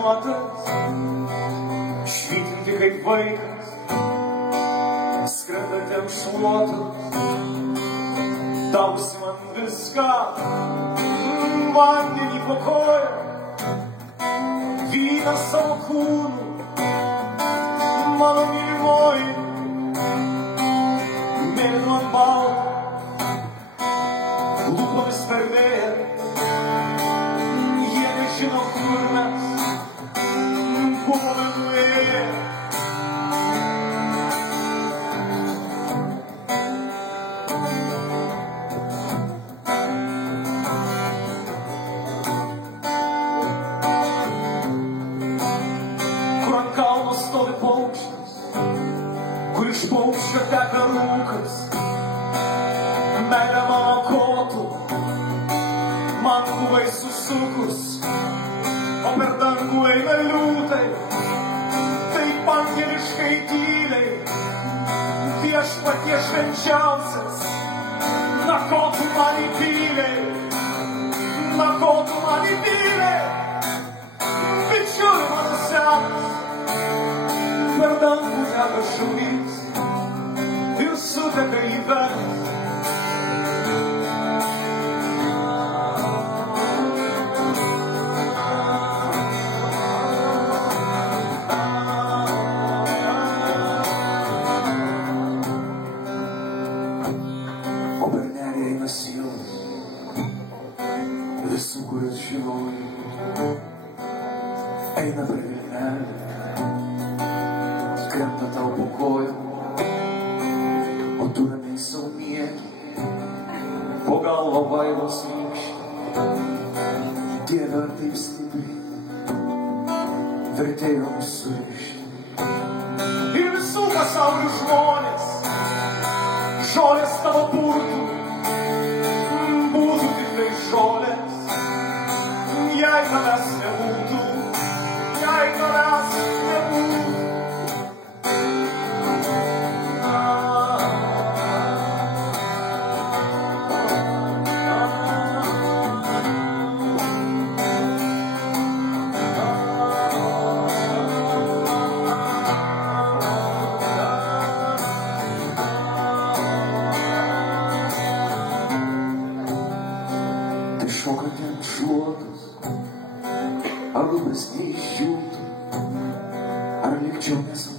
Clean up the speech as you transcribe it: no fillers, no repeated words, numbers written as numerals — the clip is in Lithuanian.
garbanotas, švytinti kaip vaikas, skrendant ant šluotos, dausi man viską, vandenį po koją, vyną savo kūnų, mano mylimoji, mėlynu ant balto, lūpomis per vėją, jie nežino, kur mes buvome nuėję. Kur ant kalno stovi paukštis, kur iš paukščio teka rūkas, meilė mano kotų, man buvai susukus, o per dangų eina liūtai, taip angeliškai tyliai, viešpatie švenčiausias, na ko tu man įpylei, na ko tu man įpylei, bičiuli mano senas, per dangų dega šaulys ir suteka į venas. O bernelė eina sielos, visų, kurias žinojai, eina per vilnelį, krenta tau po kojom, o tu ramiai sau miegi, po galvą vaivos rykšti. Dieve, ar taip stipriai vertėjo mus surišti. Ir visų pasaulių žmonės, žolės tavo burtų, būtų tikrai žolės, jei tavęs nebūtų, jei tavęs nebūtų. Šokate ant šluotos, ar rūpes neišdžiūtų, ar likčiau nesu